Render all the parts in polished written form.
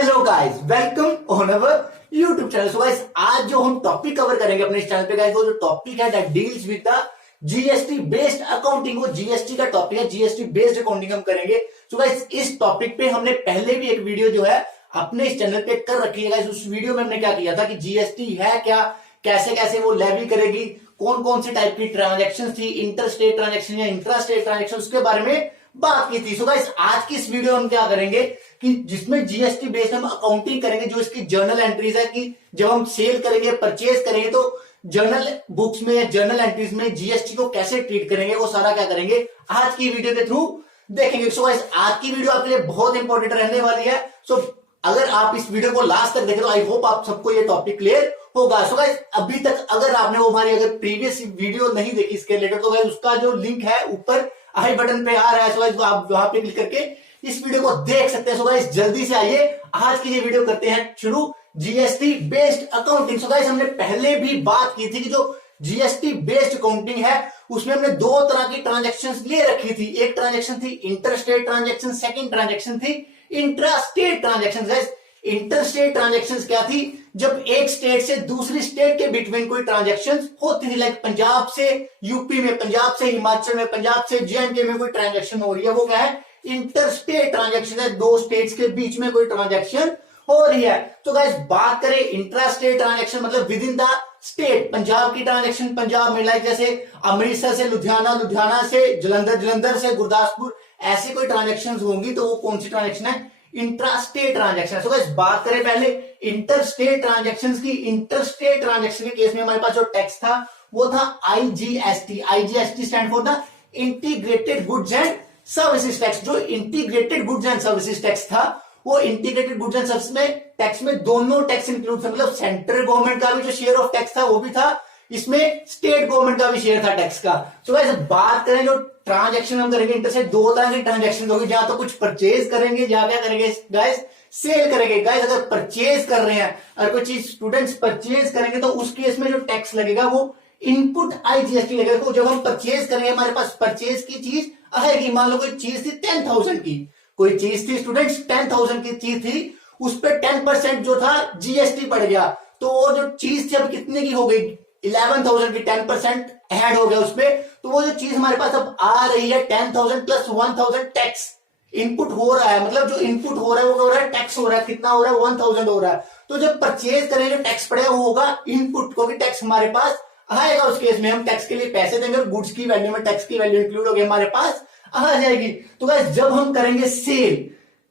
Hello guys, welcome on our YouTube channel. So guys, आज जो हम टॉपिक कवर करेंगे अपने इस चैनल पे गाइस, वो जो टॉपिक है that deals with the GST based accounting. वो जीएसटी का टॉपिक है, जीएसटी बेस्ड अकाउंटिंग हम करेंगे। सो गाइस, इस टॉपिक पे हमने पहले भी एक वीडियो जो है अपने इस चैनल पे कर रखी है गाइस। उस वीडियो में हमने क्या किया था कि जीएसटी है क्या, कैसे कैसे वो लेवी करेगी, कौन कौन से टाइप की ट्रांजेक्शन थी, इंटर स्टेट ट्रांजेक्शन या इंट्रा स्टेट ट्रांजेक्शन, उसके बारे में बात की थी। सो गाइस, आज की इस वीडियो में हम क्या करेंगे कि जिसमें जीएसटी बेस्ड हम अकाउंटिंग करेंगे, जो इसकी जर्नल एंट्रीज है कि जब हम सेल करेंगे, परचेज करेंगे, तो जर्नल बुक्स में या जर्नल एंट्रीज में जीएसटी को कैसे ट्रीट करेंगे, वो सारा क्या करेंगे आज की वीडियो के थ्रू देखेंगे। सो गाइस, आज की वीडियो आपके लिए बहुत इंपॉर्टेंट रहने वाली है। सो अगर आप इस वीडियो को लास्ट तक देखें तो आई होप आप सबको ये टॉपिक क्लियर होगा। सो गाइस, अभी तक अगर आपने वो हमारी अगर प्रीवियस वीडियो नहीं देखी इसके रिलेटेड, तो गाइस उसका जो लिंक है ऊपर आई बटन पे आ रहा है। सो गाइस, आप वहां पे क्लिक करके इस वीडियो को देख सकते हैं। सो गाइस, जल्दी से आइए आज की ये वीडियो करते हैं शुरू, GST based accounting. So guys, हमने पहले भी बात की थी कि जो जीएसटी बेस्ड अकाउंटिंग है उसमें हमने दो तरह की ट्रांजेक्शन ले रखी थी। एक ट्रांजेक्शन थी inter state transaction, second transaction थी intra state transaction. Guys, inter state transaction क्या थी? जब एक स्टेट से दूसरी स्टेट के बिटवीन कोई ट्रांजेक्शन होती थी, लाइक पंजाब से यूपी में, पंजाब से हिमाचल में, पंजाब से जेएंडके में कोई ट्रांजेक्शन हो रही है, वो क्या है? इंटर स्टेट ट्रांजेक्शन है। दो स्टेट्स के बीच में कोई ट्रांजेक्शन हो रही है। तो गाइस, बात करें इंट्रा स्टेट ट्रांजेक्शन मतलब with in the state, Punjab की ट्रांजेक्शन पंजाब में, लाइक जैसे अमृतसर से लुधियाना, लुधियाना से जलंधर, जलंधर से गुरदासपुर, ऐसी कोई ट्रांजेक्शन होंगी तो वो कौन सी ट्रांजेक्शन है? Intra state transaction. So guys, बात करें पहले इंटर स्टेट ट्रांजेक्शन की। इंटर स्टेट ट्रांजेक्शन के केस में हमारे पास जो टैक्स था वो था IGST. IGST stand for the integrated goods and services tax. जो integrated goods and services tax था, वो इंटीग्रेटेड गुड्स एंड सर्विस में टैक्स में दोनों टैक्स इंक्लूड थे, मतलब सेंट्रल गवर्नमेंट का भी जो शेयर ऑफ टैक्स था वो भी था, इसमें स्टेट गवर्नमेंट का भी शेयर था टैक्स का। सो गाइस, बात करें जो ट्रांजैक्शन हम करेंगे इंटर से, दो तरह की ट्रांजैक्शन होगी, जहां तो कुछ परचेज करेंगे, जहां क्या करेंगे गाइस? सेल करेंगे। गाइस, अगर परचेज कर रहे हैं, अगर कोई चीज स्टूडेंट्स परचेज करेंगे तो उस केस में जो टैक्स लगेगा वो इनपुट आईजीएसटी लगेगा। तो जब हम परचेज करेंगे, हमारे पास परचेज की चीज आएगी। मान लो कोई चीज थी 10,000 की, कोई चीज थी स्टूडेंट्स 10,000 की चीज थी, उस पर 10% जो था जीएसटी पड़ गया, तो वो जो चीज थी अब कितने की हो गई? 11,000 की, 10% ऐड हो गया उसपे। तो वो जो चीज हमारे पास अब आ रही है 10,000 प्लस 1,000 टैक्स इनपुट हो रहा है, मतलब जो इनपुट हो रहा है वो क्या हो रहा है? टैक्स हो रहा है। कितना हो रहा है? 1,000 हो रहा है। तो जब परचेज करेंगे जो टैक्स पड़ेगा वो होगा इनपुट, क्योंकि टैक्स हमारे पास आएगा। उस केस में हम टैक्स के लिए पैसे देंगे और गुड्स की वैल्यू में टैक्स की वैल्यू इंक्लूड होगी, हमारे पास आ जाएगी। तो गाइस, जब हम करेंगे सेल,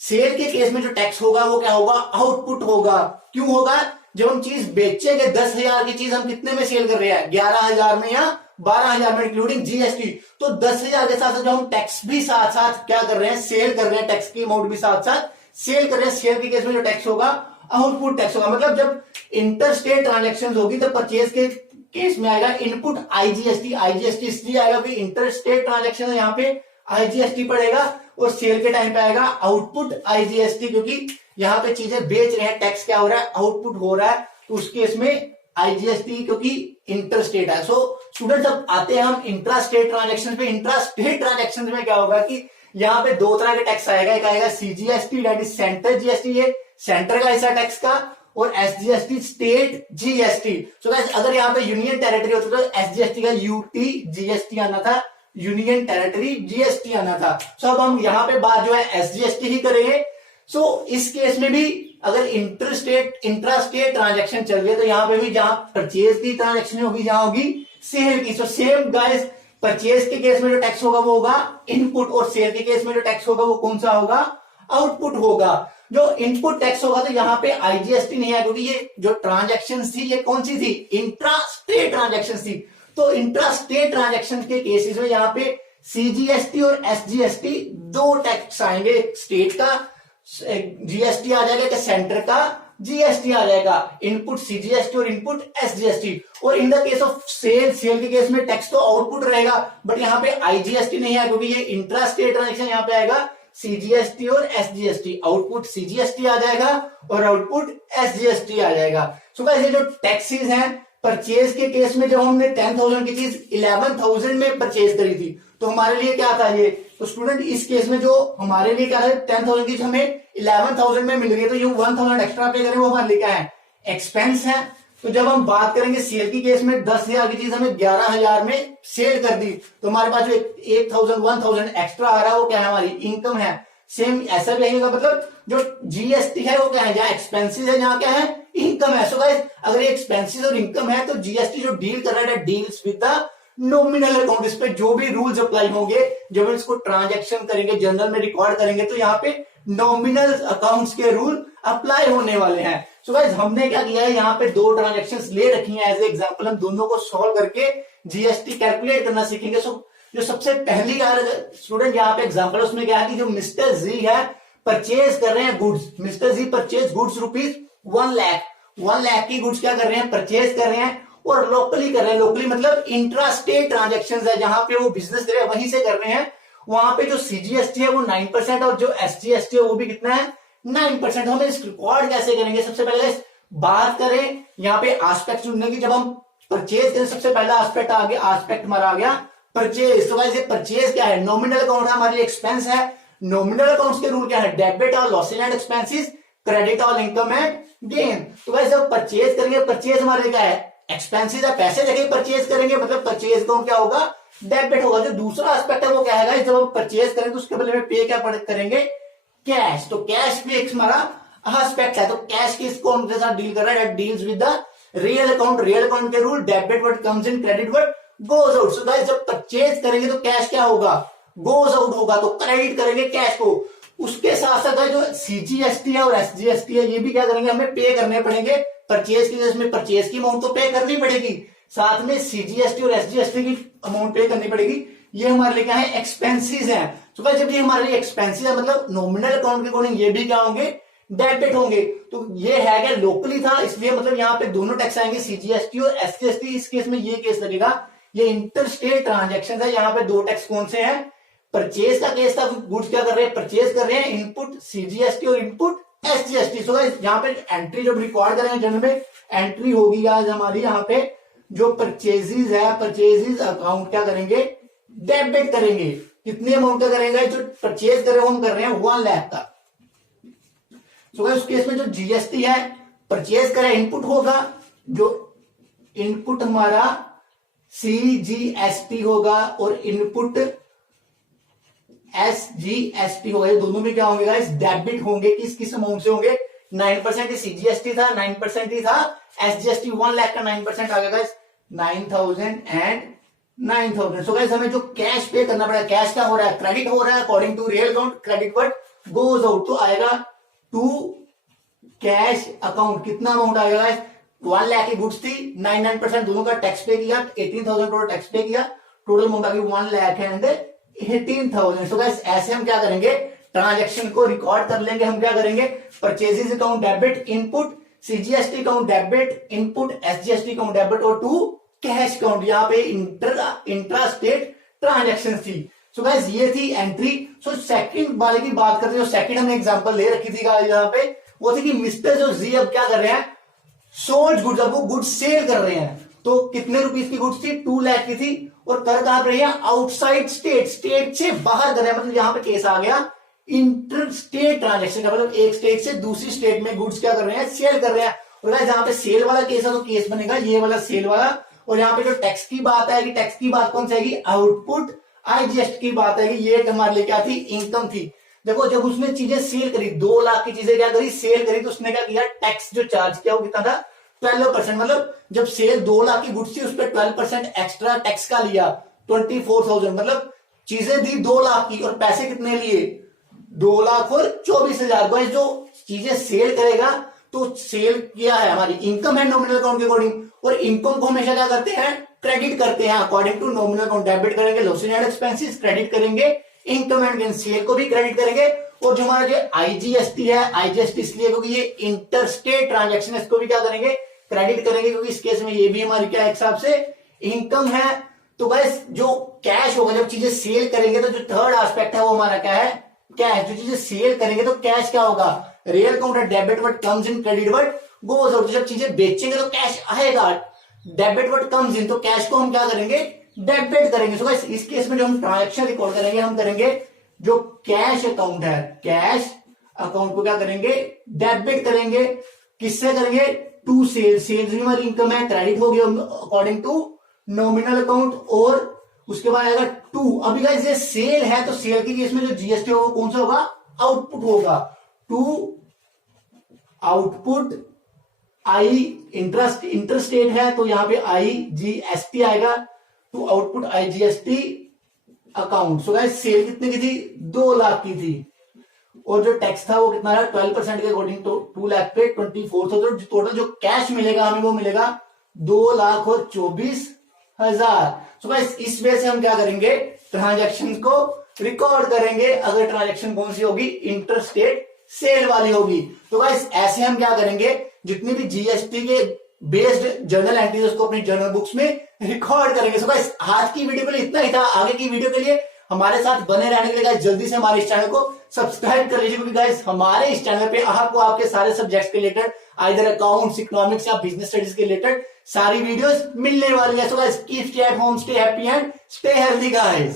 सेल के केस में जो टैक्स होगा वो क्या होगा? आउटपुट होगा। क्यों होगा? जब हम चीज बेचेंगे 10,000 की चीज हम कितने में सेल कर रहे हैं? 11,000 में या 12,000 में इंक्लूडिंग जीएसटी। तो 10,000 के साथ साथ जो हम टैक्स भी साथ साथ क्या कर रहे हैं? सेल कर रहे हैं, टैक्स की अमाउंट भी साथ साथ सेल कर रहे हैं। सेल के केस में जो टैक्स होगा आउटपुट टैक्स होगा। मतलब जब इंटर स्टेट ट्रांजेक्शन होगी तो परचेज के केस में आएगा इनपुट आईजीएसटी। आईजीएसटी इसलिए आएगा कि इंटर स्टेट ट्रांजेक्शन है, यहाँ पे आईजीएसटी पड़ेगा, और सेल के टाइम पे आएगा आउटपुट आईजीएसटी, क्योंकि यहाँ पे चीजें बेच रहे हैं, टैक्स क्या हो रहा है? आउटपुट हो रहा है। तो उस केस में आईजीएसटी, क्योंकि इंटर स्टेट है। सो स्टूडेंट्स, अब आते हैं हम इंट्रा स्टेट ट्रांजेक्शन पे। इंट्रा स्टेट ट्रांजेक्शन में क्या होगा कि यहाँ पे दो तरह के टैक्स आएगा। एक आएगा CGST, that is centre GST, ये सेंटर का हिस्सा टैक्स का, और SGST state GST. So guys, अगर यहाँ पे यूनियन टेरिटरी होता तो एसजीएसटी का यूटी जीएसटी आना था, यूनियन टेरिटरी जीएसटी आना था। सो अब हम यहाँ पे बात जो है एसजीएसटी ही करेंगे। सो इस केस में भी अगर inter state intra state transaction चल रही है तो यहाँ पे भी जहां परचेज की ट्रांजेक्शन होगी, जहां होगी सेल की। सो सेम गाइस, परचेज के केस में जो टैक्स होगा वो होगा इनपुट, और सेल के केस में जो टैक्स होगा वो कौन सा होगा? आउटपुट होगा। जो इनपुट टैक्स होगा तो यहाँ पे आईजीएसटी नहीं है, क्योंकि ये जो ट्रांजेक्शन थी ये कौन सी थी? इंट्रा स्टेट ट्रांजेक्शन थी। तो इंट्रा स्टेट ट्रांजेक्शन के केसेस में यहाँ पे सीजीएसटी और एसजीएसटी दो टैक्स आएंगे। स्टेट का जीएसटी आ जाएगा, क्या सेंटर का जीएसटी आ जाएगा, इनपुट सीजीएसटी और इनपुट एसजीएसटी। और in the case of sale, sale के केस में टैक्स तो आउटपुट रहेगा, बट यहाँ पे आईजीएसटी नहीं है, क्योंकि ये इंट्रा स्टेट ट्रांजेक्शन। यहाँ पे आएगा सीजीएसटी और एसजीएसटी, आउटपुट सीजीएसटी आ जाएगा और आउटपुट एसजीएसटी आ जाएगा। सो गाइस, ये जो टैक्सेस हैं परचेज के केस में, जब हमने 10,000 की चीज 11,000 में परचेज करी थी तो हमारे लिए क्या था ये, तो स्टूडेंट इस केस में जो हमारे लिए क्या है 10,000 की हमें 11,000 में मिल रही है, तो ये 1,000 एक्स्ट्रा पे करें वो हमारे लिए क्या है, एक्सपेंस है। तो जब हम बात करेंगे सेल की केस में 10,000 की चीज हमें 11,000 में सेल कर दी, तो हमारे पास जो 1,000 एक्स्ट्रा आ रहा है वो क्या है, हमारी इनकम है। सेम ऐसा भी रहेगा, मतलब जो जीएसटी है वो क्या है, जहां एक्सपेंसिस है जहां क्या है, इनकम है। सो गाइस अगर ये एक्सपेंसिस और इनकम है तो जीएसटी जो डील कर रहा है deals with the nominal account. इस पे जो भी रूल्स अप्लाई होंगे, जब हम इसको ट्रांजैक्शन करेंगे जर्नल में रिकॉर्ड करेंगे, तो यहाँ पे नॉमिनल अकाउंट्स के रूल अप्लाई होने वाले हैं। सो गाइस हमने क्या किया है, यहाँ पे दो ट्रांजैक्शंस ले रखी हैं एज ए एग्जांपल, हम दोनों को सॉल्व करके जीएसटी कैलकुलेट करना सीखेंगे। सो जो सबसे पहली स्टूडेंट यहाँ पे एग्जांपल उसमें क्या है कि जो मिस्टर जी है परचेज कर रहे हैं गुड्स, मिस्टर जी परचेज गुड्स रुपीज 1 लाख की गुड्स क्या कर रहे हैं, परचेज कर रहे हैं, और लोकली कर रहे हैं। लोकली मतलब इंट्रा स्टेट ट्रांजेक्शन है, जहां पे वो बिजनेस कर रहे हैं वहीं से कर रहे हैं। वहां पे जो सीजीएसटी है वो 9% और जो एसजीएसटी है वो भी कितना है, 9%। हम इस रिकॉर्ड कैसे करेंगे, सबसे पहले बात करें यहाँ पे आस्पेक्ट चुनने की। जब हम परचेज करें सबसे पहला आस्पेक्ट आ गया, आस्पेक्ट हमारा आ गया परचेज। तो गाइस ये परचेज क्या है, नॉमिनल अकाउंट है, हमारे लिए एक्सपेंस है। नॉमिनल अकाउंट्स के रूल क्या है, डेबिट और लॉसेज एंड एक्सपेंसेस, क्रेडिट और इनकम एंड गेन। तो गाइस जब परचेज करेंगे, परचेज हमारे क्या है, एक्सपेंसेस है, पैसे देके परचेज करेंगे, मतलब परचेज अकाउंट क्या होगा, डेबिट होगा। जो दूसरा एस्पेक्ट है वो क्या है गाइस, जब हम परचेज करेंगे तो उसके बदले में पे क्या करेंगे, कैश। तो कैश भी एक हमारा एस्पेक्ट है। तो कैश किस कौन के साथ डील कर रहा है, deals with the real account. Real account के rule, debit what comes in, credit what goes out. So guys जब परचेज करेंगे तो कैश क्या होगा, गोज आउट होगा, तो क्रेडिट करेंगे कैश को। उसके साथ साथ जो सीजीएसटी है और एसजीएसटी है ये भी क्या करेंगे, हमें पे करने पड़ेंगे। परचेज की इसमें परचेज की अमाउंट तो पे करनी पड़ेगी, साथ में सीजीएसटी और एसजीएसटी की अमाउंट पे करनी पड़ेगी। ये हमारे लिए क्या है, एक्सपेंसेस हैं। तो जब ये हमारे लिए एक्सपेंसेस है मतलब नॉमिनल अकाउंट के अकॉर्डिंग ये भी क्या होंगे, डेबिट होंगे। तो ये है क्या, लोकली था इसलिए मतलब यहाँ पे दोनों टैक्स आएंगे, सीजीएसटी और एसजीएसटी। इस केस में ये केस लगेगा, ये इंटर स्टेट ट्रांजेक्शन है। यहाँ पे दो टैक्स कौन से हैं, परचेज का केस था, गुड्स क्या कर रहे हैं, परचेज कर रहे हैं, इनपुट सीजीएसटी और इनपुट एसजीएसटी। सो यहाँ पे एंट्री जब रिकॉर्ड करेंगे जर्नल में, एंट्री होगी आज हमारी यहाँ पे जो परचेजेस है, परचेजेस अकाउंट क्या करेंगे, डेबिट करेंगे। कितने अमाउंट का करेंगे, जो परचेज कर रहे हैं हम कर रहे हैं 1 लाख का। सो उस केस में जो जीएसटी है, परचेज करें इनपुट होगा, जो इनपुट हमारा सीजीएसटी होगा और इनपुट एसजीएसटी होगा। ये दोनों में क्या होंगे गाइस, डेबिट होंगे। किस किस अमाउंट से होंगे, 9% ही सीजीएसटी था, 9% ही था एसजीएसटी। 1 लाख का 9% आ गया गाइस, 9,000 एंड 9,000। सो गाइस हमें जो कैश पे करना पड़ेगा, कैश क्या हो रहा है, क्रेडिट हो रहा है according to real account, credit word goes out, तो आएगा टू कैश अकाउंट। कितना अमाउंट आएगा गाइस, 1 लाख की गुड्स थी, 9% दोनों का टैक्स पे किया, 18,000 टोटल टैक्स पे किया, टोटल अमाउंट आ गई 1 लाख एंड 18,000। सो गाइस ऐसे हम क्या करेंगे, ट्रांजैक्शन को रिकॉर्ड कर लेंगे। हम क्या करेंगे, purchases account debit, input CGST account debit, input SGST account debit और टू कैश अकाउंट। यहाँ पे इंट्रा स्टेट ट्रांजैक्शन थी। सो गाइस ये थी एंट्री। सो सेकंड वाले की बात करते हैं, जो सेकंड हमने एग्जांपल ले रखी थी यहाँ पे, वो थी कि मिस्टर जो जी अब क्या कर रहे हैं, सोल्ड गुड्स, अब वो गुड्स सेल कर रहे हैं। तो कितने रुपीस की गुड्स थी, 2 लाख की थी, और कर कहां रही है, आउटसाइड स्टेट, स्टेट से बाहर कर रहे हैं। मतलब यहाँ पे केस आ गया इंटर स्टेट ट्रांजेक्शन का, मतलब एक स्टेट से दूसरी स्टेट में गुड्स क्या कर रहे हैं, सेल कर रहे हैं। और जहां पे सेल वाला केस है तो केस बनेगा ये वाला सेल वाला। और यहाँ पे जो टैक्स की बात आएगी, टैक्स की बात कौन सी आएगी, आउटपुट आईजीएसटी की बात आएगी। ये हमारे लिए क्या थी, इनकम थी। देखो जब उसने चीजें सेल करी, 2 लाख की चीजें क्या करी, सेल करी, तो उसने क्या किया, टैक्स जो चार्ज किया वो कितना था, 12%। मतलब जब सेल 2 लाख की गुड्स थी उस पर 12% एक्स्ट्रा टैक्स का लिया, 24,000। मतलब चीजें दी 2 लाख की और पैसे कितने लिए, 2 लाख और 24,000। जो चीजें सेल करेगा तो सेल किया है हमारी इनकम है नॉमिनल अकाउंट के अकॉर्डिंग, और इनकम को हमेशा क्या करते हैं, क्रेडिट करते हैं according to nominal account. Debit करेंगे लॉसेज एंड एक्सपेंसेस, क्रेडिट करेंगे इनकम एंड गेन, सेल को भी क्रेडिट करेंगे। और जो हमारा जो आईजीएसटी है, आईजीएसटी इसलिए क्योंकि ये इंटर स्टेट ट्रांजेक्शन, इसको भी क्या करेंगे, क्रेडिट करेंगे, क्योंकि इस केस में ये भी हमारी क्या हिसाब से इनकम है। तो गाइस जो कैश होगा, जब चीजें सेल करेंगे तो जो थर्ड एस्पेक्ट है वो हमारा क्या है, कैश। जो चीजें सेल करेंगे तो कैश क्या होगा, रियल अकाउंट है, debit word comes in, credit word goes out. जब चीजें बेचेंगे तो कैश आएगा, डेबिट वर्ड कम्स इन, तो कैश को हम क्या करेंगे, डेबिट करेंगे। सो गाइस इस केस में जो हम ट्रांजैक्शन रिकॉर्ड करेंगे, हम करेंगे जो कैश अकाउंट है, कैश अकाउंट को क्या करेंगे, डेबिट करेंगे। किससे करेंगे, टू सेल्स, सेल्स भी हमारी इनकम है, क्रेडिट हो गया अकॉर्डिंग टू नॉमिनल अकाउंट। और उसके बाद आएगा टू, अभी गाइस ये सेल है तो सेल के केस में जो जीएसटी होगा कौन सा होगा, आउटपुट होगा। To output, I interest, interstate है तो यहां पे IGST आएगा, to output IGST account. So guys sale कितने की थी, 2 लाख की थी, और जो टैक्स था वो कितना है 12% के अकॉर्डिंग टू 2 लाख पे 24। तो टोटल जो कैश मिलेगा हमें वो मिलेगा 2,24,000। सो गाइस इस वे से हम क्या करेंगे, ट्रांजैक्शन को रिकॉर्ड करेंगे। अगर ट्रांजैक्शन कौन सी होगी, इंटरस्टेट सेल वाली होगी। तो गाइस ऐसे हम क्या करेंगे, जितनी भी जीएसटी के बेस्ड जर्नल एंट्रीज उसको अपनी जर्नल बुक्स में रिकॉर्ड करेंगे। सो गाइस आज की वीडियो के लिए इतना ही था। आगे की वीडियो के लिए हमारे साथ बने रहने के लिए गाइस जल्दी से हमारे इस चैनल को सब्सक्राइब कर लीजिए, क्योंकि गाइस हमारे इस चैनल पे आपको आपके सारे सब्जेक्ट्स के रिलेटेड, आइदर अकाउंट्स, इकोनॉमिक्स या बिजनेस स्टडीज के रिलेटेड सारी वीडियोस मिलने वाली है। So guys keep stay at home, stay happy and stay healthy guys.